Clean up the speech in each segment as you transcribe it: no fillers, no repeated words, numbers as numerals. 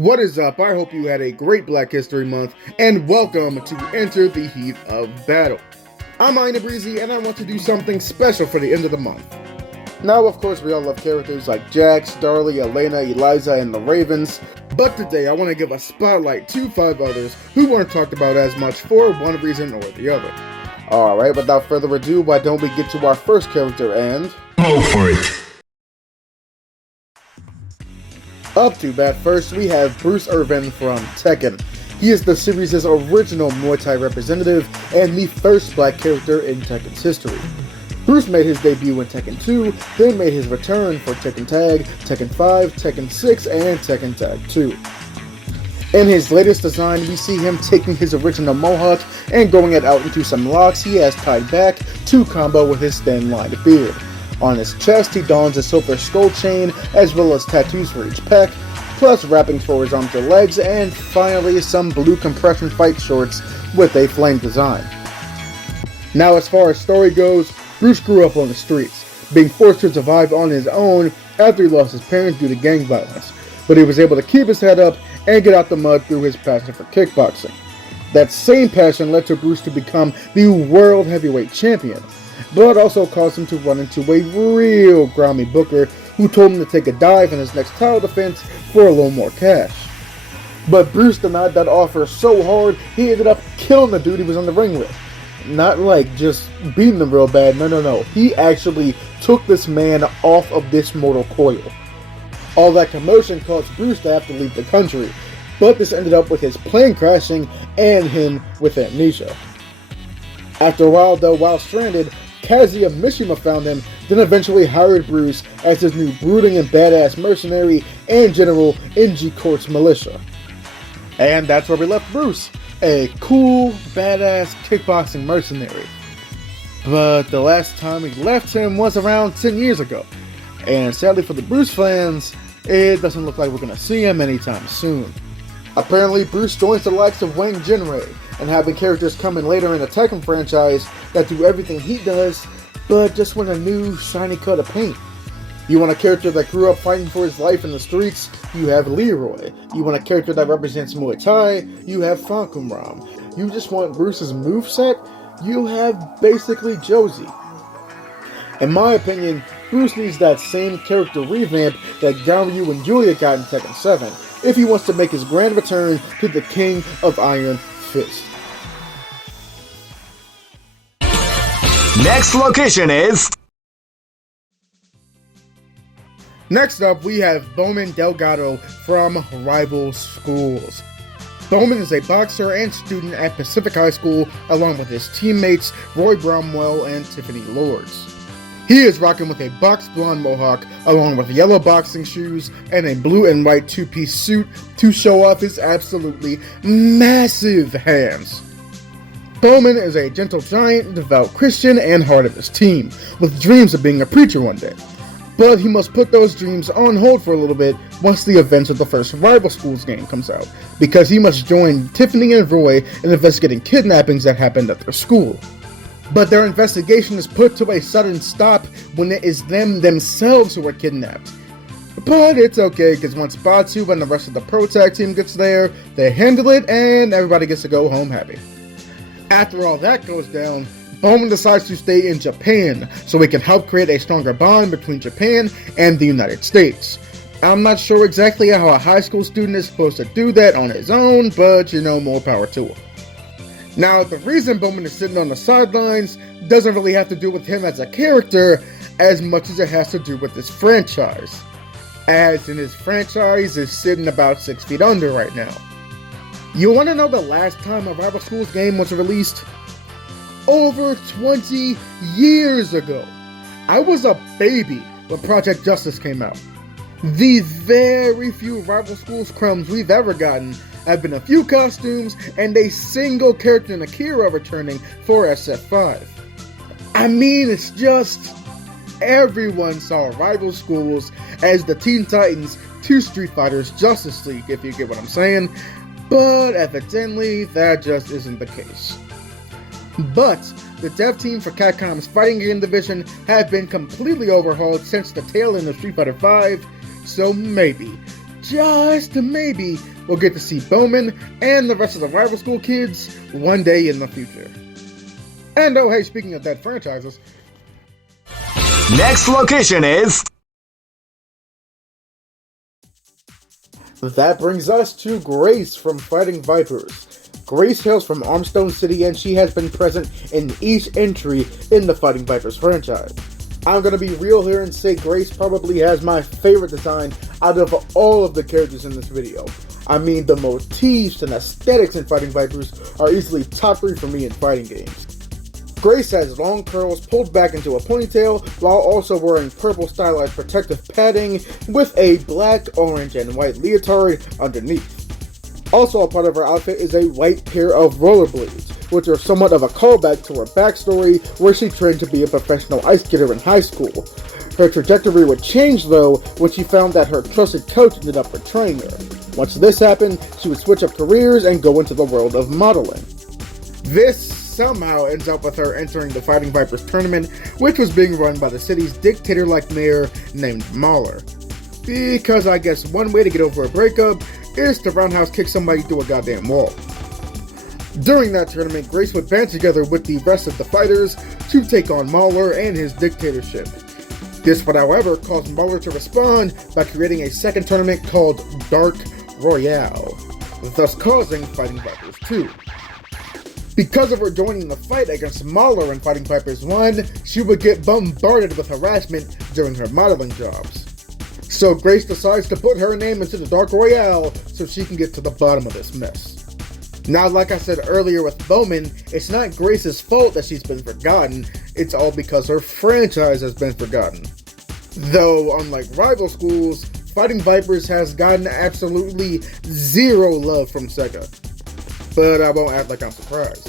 What is up? I hope you had a great Black History Month, and welcome to Enter the Heat of Battle. I'm Ina Breezy, and I want to do something special for the end of the month. Now, of course, we all love characters like Jax, Darlie, Elena, Eliza, and the Ravens, but today I want to give a spotlight to 5 others who weren't talked about as much for one reason or the other. Alright, without further ado, why don't we get to our first character and... Go for it! Up to bat first, we have Bruce Irvin from Tekken. He is the series' original Muay Thai representative and the first black character in Tekken's history. Bruce made his debut in Tekken 2, then made his return for Tekken Tag, Tekken 5, Tekken 6, and Tekken Tag 2. In his latest design, we see him taking his original mohawk and growing it out into some locks he has tied back to combo with his thin-lined beard. On his chest, he dons a silver skull chain, as well as tattoos for each pec, plus wrappings for his arms and legs, and finally some blue compression fight shorts with a flame design. Now, as far as story goes, Bruce grew up on the streets, being forced to survive on his own after he lost his parents due to gang violence, but he was able to keep his head up and get out the mud through his passion for kickboxing. That same passion led to Bruce to become the World Heavyweight Champion, but also caused him to run into a real grimy booker who told him to take a dive in his next title defense for a little more cash. But Bruce denied that offer so hard, he ended up killing the dude he was in the ring with. Not like just beating him real bad, no. He actually took this man off of this mortal coil. All that commotion caused Bruce to have to leave the country, but this ended up with his plane crashing and him with amnesia. After a while though, while stranded, Kazuya Mishima found him, then eventually hired Bruce as his new brooding and badass mercenary and general in G-Court's militia. And that's where we left Bruce, a cool, badass kickboxing mercenary. But the last time we left him was around 10 years ago, and sadly for the Bruce fans, it doesn't look like we're gonna see him anytime soon. Apparently, Bruce joins the likes of Wang Jinrei, and having characters come in later in the Tekken franchise that do everything he does, but just want a new, shiny coat of paint. You want a character that grew up fighting for his life in the streets, you have Leroy. You want a character that represents Muay Thai, you have Fankumram. You just want Bruce's moveset, you have basically Josie. In my opinion, Bruce needs that same character revamp that Ganryu and Julia got in Tekken 7, if he wants to make his grand return to the King of Iron Fist. Next location is... Next up, we have Bowman Delgado from Rival Schools. Bowman is a boxer and student at Pacific High School, along with his teammates Roy Bromwell and Tiffany Lords. He is rocking with a boxed blonde mohawk, along with yellow boxing shoes and a blue and white two-piece suit to show off his absolutely massive hands. Bowman is a gentle giant, devout Christian, and heart of his team, with dreams of being a preacher one day. But he must put those dreams on hold for a little bit once the events of the first Rival Schools game comes out, because he must join Tiffany and Roy in investigating kidnappings that happened at their school. But their investigation is put to a sudden stop when it is them themselves who are kidnapped. But it's okay, because once Batu and the rest of the Pro Tag team gets there, they handle it and everybody gets to go home happy. After all that goes down, Bowman decides to stay in Japan so he can help create a stronger bond between Japan and the United States. I'm not sure exactly how a high school student is supposed to do that on his own, but more power to him. Now, the reason Bowman is sitting on the sidelines doesn't really have to do with him as a character as much as it has to do with this franchise. As in, his franchise is sitting about 6 feet under right now. You want to know the last time a Rival Schools game was released? Over 20 years ago. I was a baby when Project Justice came out. The very few Rival Schools crumbs we've ever gotten have been a few costumes and a single character in Akira returning for SF5. I mean, it's just... everyone saw Rival Schools as the Teen Titans to Street Fighter's Justice League, if you get what I'm saying, but evidently that just isn't the case. But the dev team for Capcom's fighting game division have been completely overhauled since the tail end of Street Fighter V, so maybe, just maybe we'll get to see Bowman and the rest of the rival school kids one day in the future. And oh hey, speaking of dead franchises, Next location is... that brings us to Grace from Fighting Vipers. Grace hails from Armstone City and she has been present in each entry in the Fighting Vipers franchise. I'm gonna be real here and say Grace probably has my favorite design out of all of the characters in this video. I mean, the motifs and aesthetics in Fighting Vipers are easily top 3 for me in fighting games. Grace has long curls pulled back into a ponytail while also wearing purple stylized protective padding with a black, orange, and white leotard underneath. Also a part of her outfit is a white pair of rollerblades, which are somewhat of a callback to her backstory where she trained to be a professional ice skater in high school. Her trajectory would change though when she found that her trusted coach ended up betraying her. Once this happened, she would switch up careers and go into the world of modeling. This somehow ends up with her entering the Fighting Vipers tournament, which was being run by the city's dictator-like mayor named Mahler. Because I guess one way to get over a breakup is to roundhouse kick somebody through a goddamn wall. During that tournament, Grace would band together with the rest of the fighters to take on Mahler and his dictatorship. This would, however, cause Mahler to respond by creating a second tournament called Dark Royale, thus causing Fighting Vipers 2. Because of her joining the fight against Mahler in Fighting Vipers 1, she would get bombarded with harassment during her modeling jobs. So Grace decides to put her name into the Dark Royale so she can get to the bottom of this mess. Now, like I said earlier with Bowman, it's not Grace's fault that she's been forgotten, it's all because her franchise has been forgotten. Though, unlike rival schools, Fighting Vipers has gotten absolutely zero love from Sega. But I won't act like I'm surprised.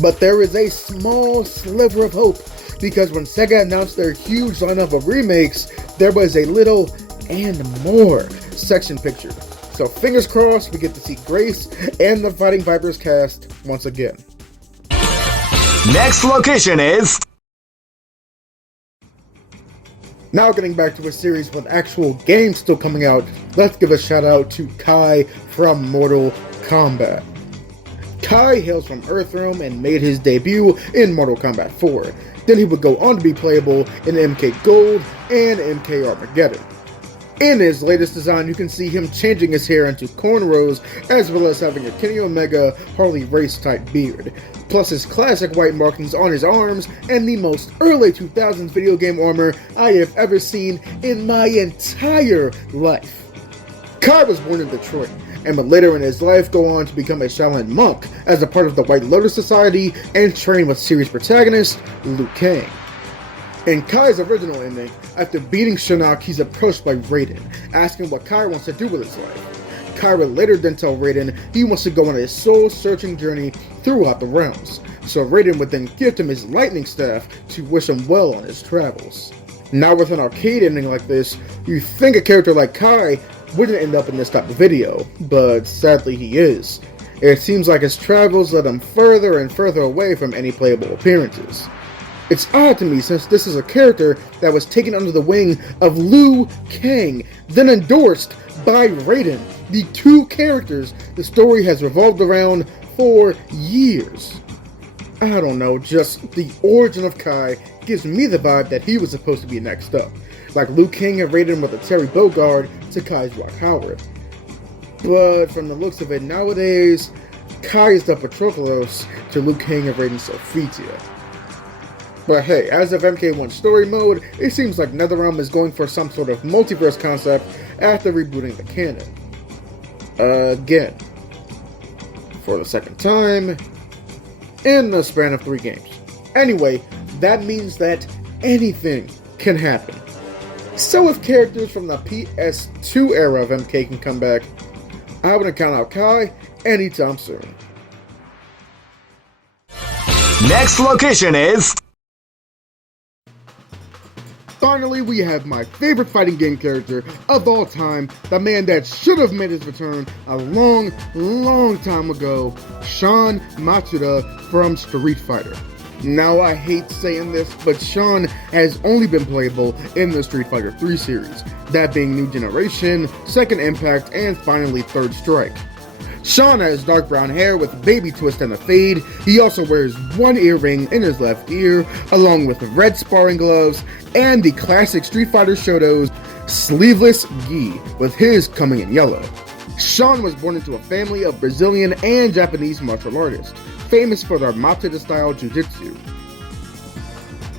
But there is a small sliver of hope, because when Sega announced their huge lineup of remakes, there was a little and more section pictured. So fingers crossed we get to see Grace and the Fighting Vipers cast once again. Next location is... Now getting back to a series with actual games still coming out, let's give a shout out to Kai from Mortal Kombat. Kai hails from Earthrealm and made his debut in Mortal Kombat 4. Then he would go on to be playable in MK Gold and MK Armageddon. In his latest design, you can see him changing his hair into cornrows, as well as having a Kenny Omega Harley Race type beard, plus his classic white markings on his arms, and the most early 2000s video game armor I have ever seen in my entire life. Kai was born in Detroit, and would later in his life go on to become a Shaolin monk as a part of the White Lotus Society and train with series protagonist Liu Kang. In Kai's original ending, after beating Shinnok, he's approached by Raiden, asking what Kai wants to do with his life. Kai would later then tell Raiden he wants to go on a soul-searching journey throughout the realms, so Raiden would then gift him his lightning staff to wish him well on his travels. Now with an arcade ending like this, you think a character like Kai wouldn't end up in this type of video, but sadly he is. It seems like his travels led him further and further away from any playable appearances. It's odd to me since this is a character that was taken under the wing of Liu Kang, then endorsed by Raiden, the two characters the story has revolved around for years. I don't know, just the origin of Kai gives me the vibe that he was supposed to be next up, like Liu Kang and Raiden with a Terry Bogard to Kai's Rock Howard. But from the looks of it nowadays, Kai is the Patroclus to Liu Kang and Raiden's Sophia. But hey, as of MK1 story mode, it seems like NetherRealm is going for some sort of multiverse concept after rebooting the canon. Again. For the second time, in the span of 3 games. Anyway, that means that anything can happen. So if characters from the PS2 era of MK can come back, I wouldn't count out Kai anytime soon. Next location is... Finally, we have my favorite fighting game character of all time, the man that should have made his return a long time ago, Shawn Matsuda from Street Fighter. Now, I hate saying this, but Shawn has only been playable in the Street Fighter 3 series, that being New Generation, Second Impact, and finally Third Strike. Shawn has dark brown hair with a baby twist and a fade. He also wears one earring in his left ear, along with red sparring gloves, and the classic Street Fighter Shoto's sleeveless gi, with his coming in yellow. Shawn was born into a family of Brazilian and Japanese martial artists, famous for their machete-style jiu-jitsu.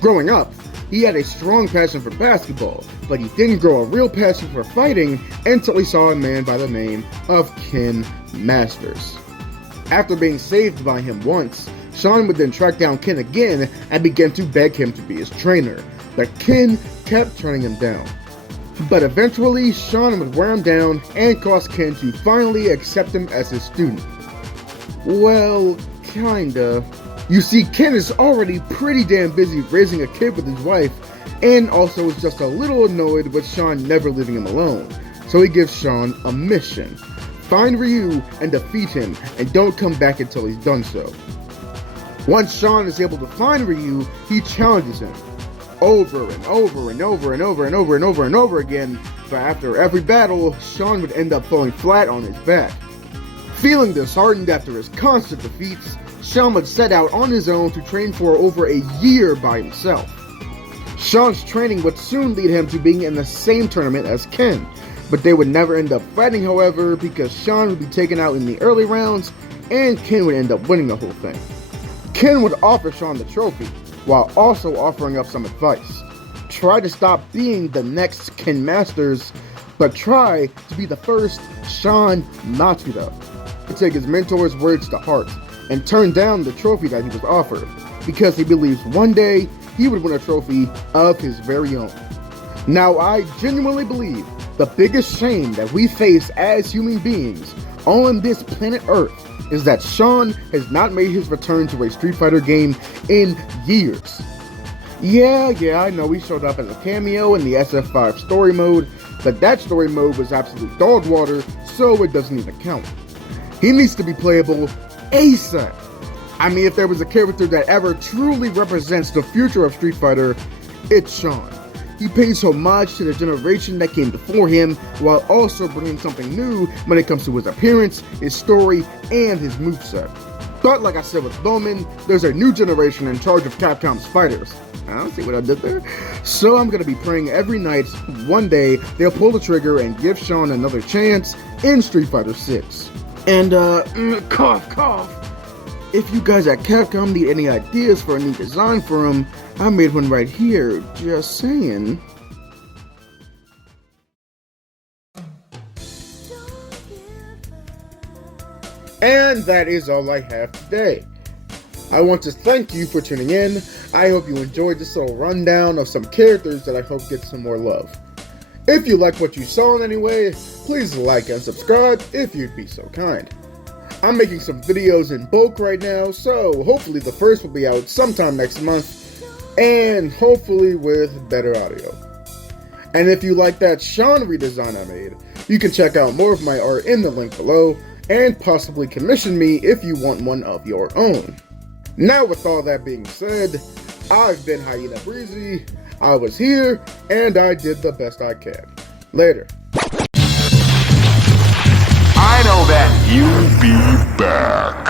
Growing up, he had a strong passion for basketball, but he didn't grow a real passion for fighting until he saw a man by the name of Ken Masters. After being saved by him once, Shawn would then track down Ken again and begin to beg him to be his trainer, but Ken kept turning him down. But eventually, Shawn would wear him down and cause Ken to finally accept him as his student. Well, kinda. You see, Ken is already pretty damn busy raising a kid with his wife, and also is just a little annoyed with Shawn never leaving him alone. So he gives Shawn a mission. Find Ryu and defeat him, and don't come back until he's done so. Once Shawn is able to find Ryu, he challenges him over and over and over and over and over and over and over again, but after every battle, Shawn would end up falling flat on his back. Feeling disheartened after his constant defeats, Shawn would set out on his own to train for over a year by himself. Shawn's training would soon lead him to being in the same tournament as Ken, but they would never end up fighting, however, because Shawn would be taken out in the early rounds and Ken would end up winning the whole thing. Ken would offer Shawn the trophy, while also offering up some advice. Try to stop being the next Ken Masters, but try to be the first Shawn Matsuda. To take his mentor's words to heart and turn down the trophy that he was offered, because he believes one day he would win a trophy of his very own. Now, I genuinely believe the biggest shame that we face as human beings on this planet Earth is that Shawn has not made his return to a Street Fighter game in years. Yeah, I know he showed up as a cameo in the SF5 story mode, but that story mode was absolute dog water, so it doesn't even count. He needs to be playable ASAP. I mean, if there was a character that ever truly represents the future of Street Fighter, it's Shawn. He pays homage to the generation that came before him, while also bringing something new when it comes to his appearance, his story, and his moveset. But like I said with Bowman, there's a new generation in charge of Capcom's fighters. I don't see what I did there. So I'm going to be praying every night, one day, they'll pull the trigger and give Shawn another chance in Street Fighter 6. And, cough. If you guys at Capcom need any ideas for a new design for him, I made one right here, just saying. And that is all I have today. I want to thank you for tuning in. I hope you enjoyed this little rundown of some characters that I hope get some more love. If you like what you saw in any way, please like and subscribe if you'd be so kind. I'm making some videos in bulk right now, so hopefully the first will be out sometime next month, and hopefully with better audio. And if you like that Shawn redesign I made, you can check out more of my art in the link below, and possibly commission me if you want one of your own. Now with all that being said, I've been Hyena Breezy, I was here, and I did the best I can. Later. I know that you'll be back.